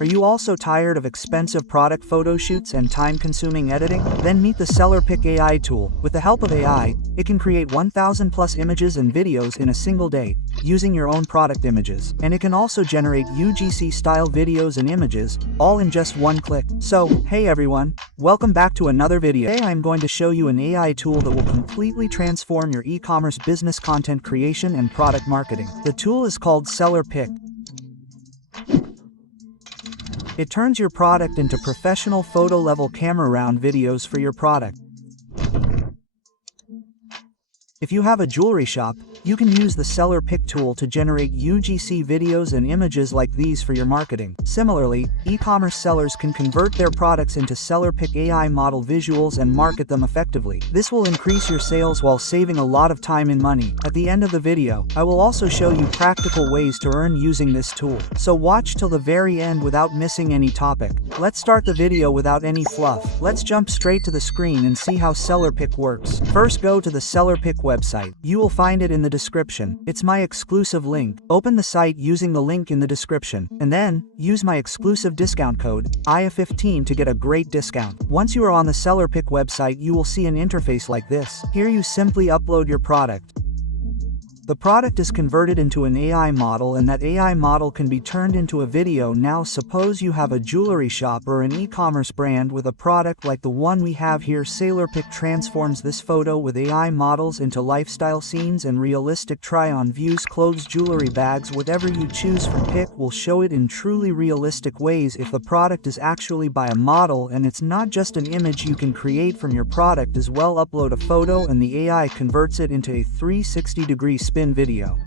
Are you also tired of expensive product photo shoots and time-consuming editing? Then meet the Seller Pick AI tool. With the help of AI, it can create 1,000 plus images and videos in a single day, using your own product images. And it can also generate UGC-style videos and images, all in just one click. So, hey everyone, welcome back to another video. Today I'm going to show you an AI tool that will completely transform your e-commerce business content creation and product marketing. The tool is called Seller Pick. It turns your product into professional photo-level camera-round videos for your product. If you have a jewelry shop, you can use the Seller Pick tool to generate UGC videos and images like these for your marketing. Similarly, e-commerce sellers can convert their products into Seller Pick AI model visuals and market them effectively. This will increase your sales while saving a lot of time and money. At the end of the video, I will also show you practical ways to earn using this tool. So watch till the very end without missing any topic. Let's start the video without any fluff. Let's jump straight to the screen and see how Seller Pick works. First, go to the Seller Pick website. You will find it in the description. It's my exclusive link. Open the site using the link in the description, and then use my exclusive discount code IA15 to get a great discount. Once you are on the Seller Pick website, you will see an interface like this. Here you simply upload your product. The product is converted into an AI model, and that AI model can be turned into a video. Now suppose you have a jewelry shop or an e-commerce brand with a product like the one we have here. Seller Pick transforms this photo with AI models into lifestyle scenes and realistic try-on views. Clothes, jewelry, bags, whatever you choose from Pick will show it in truly realistic ways. If the product is actually by a model and it's not just an image, you can create from your product as well. Upload a photo and the AI converts it into a 360-degree spin video.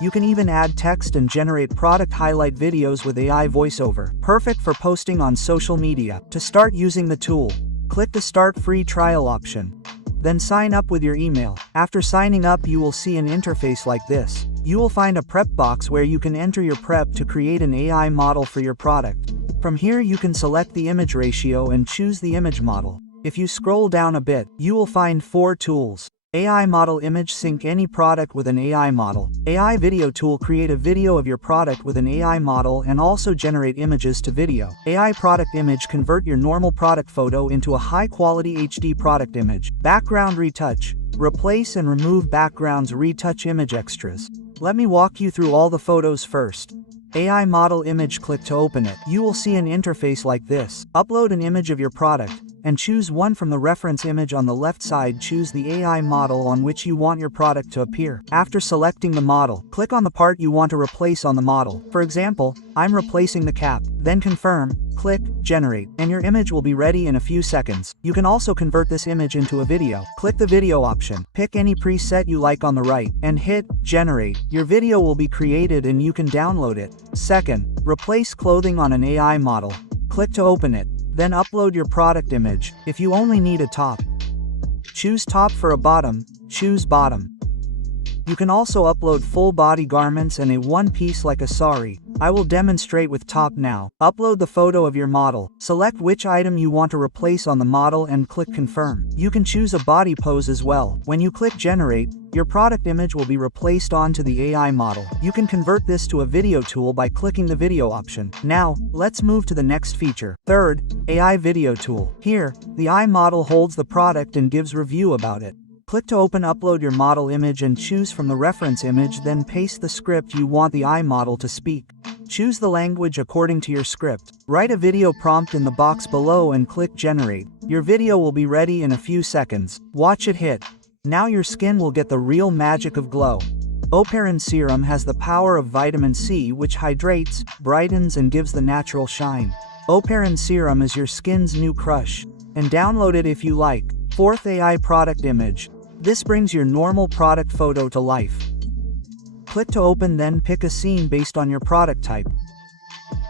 You can even add text and generate product highlight videos with AI voiceover. Perfect for posting on social media. To start using the tool, click the Start Free Trial option. Then sign up with your email. After signing up, you will see an interface like this. You will find a prep box where you can enter your prep to create an AI model for your product. From here you can select the image ratio and choose the image model. If you scroll down a bit, you will find 4 tools. AI Model Image, sync any product with an AI model. AI Video Tool, create a video of your product with an AI model and also generate images to video. AI Product Image, convert your normal product photo into a high-quality HD product image. Background Retouch, replace and remove backgrounds. Retouch image extras. Let me walk you through all the photos first. AI Model Image, click to open it. You will see an interface like this. Upload an image of your product and choose one from the reference image on the left side. Choose the AI model on which you want your product to appear. After selecting the model, click on the part you want to replace on the model. For example, I'm replacing the cap. Then confirm, click Generate, and your image will be ready in a few seconds. You can also convert this image into a video. Click the video option. Pick any preset you like on the right and hit Generate. Your video will be created and you can download it. Second, replace clothing on an AI model. Click to open it. Then upload your product image. If you only need a top, choose top. For a bottom, choose bottom. You can also upload full body garments and a one piece like a sari. I will demonstrate with top now. Upload the photo of your model. Select which item you want to replace on the model and click confirm. You can choose a body pose as well. When you click generate, your product image will be replaced onto the AI model. You can convert this to a video tool by clicking the video option. Now, let's move to the next feature. Third, AI video tool. Here, the AI model holds the product and gives review about it. Click to open. Upload your model image and choose from the reference image, then paste the script you want the AI model to speak. Choose the language according to your script. Write a video prompt in the box below and click generate. Your video will be ready in a few seconds. Watch it hit. Now your skin will get the real magic of glow. Oparin Serum has the power of vitamin C, which hydrates, brightens and gives the natural shine. Oparin Serum is your skin's new crush. And download it if you like. Fourth, AI Product Image. This brings your normal product photo to life. Click to open, then pick a scene based on your product type.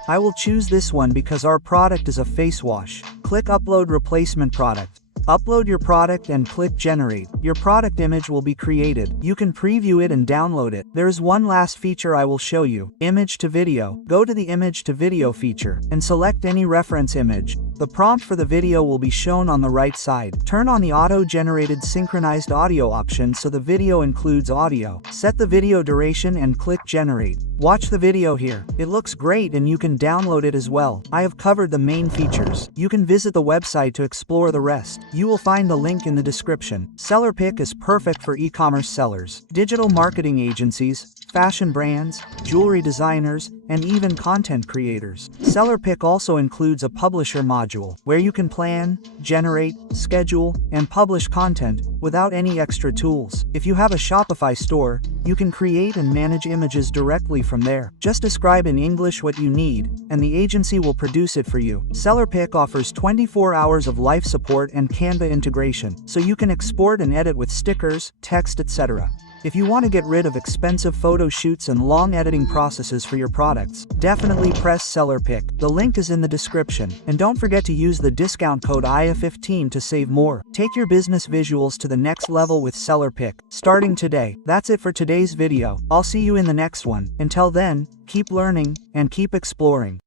I will choose this one because our product is a face wash. Click Upload Replacement Product. Upload your product and click Generate. Your product image will be created. You can preview it and download it. There is one last feature I will show you. Image to video. Go to the Image to Video feature and select any reference image. The prompt for the video will be shown on the right side. Turn on the auto-generated synchronized audio option so the video includes audio. Set the video duration and click generate. Watch the video here. It looks great and you can download it as well. I have covered the main features. You can visit the website to explore the rest. You will find the link in the description. SellerPick is perfect for e-commerce sellers, digital marketing agencies, fashion brands, jewelry designers, and even content creators. SellerPick also includes a publisher module, where you can plan, generate, schedule, and publish content without any extra tools. If you have a Shopify store, you can create and manage images directly from there. Just describe in English what you need, and the agency will produce it for you. SellerPick offers 24 hours of live support and Canva integration, so you can export and edit with stickers, text, etc. If you want to get rid of expensive photo shoots and long editing processes for your products, definitely press SellerPick. The link is in the description, and don't forget to use the discount code IA15 to save more. Take your business visuals to the next level with SellerPick, starting today. That's it for today's video. I'll see you in the next one. Until then, keep learning and keep exploring.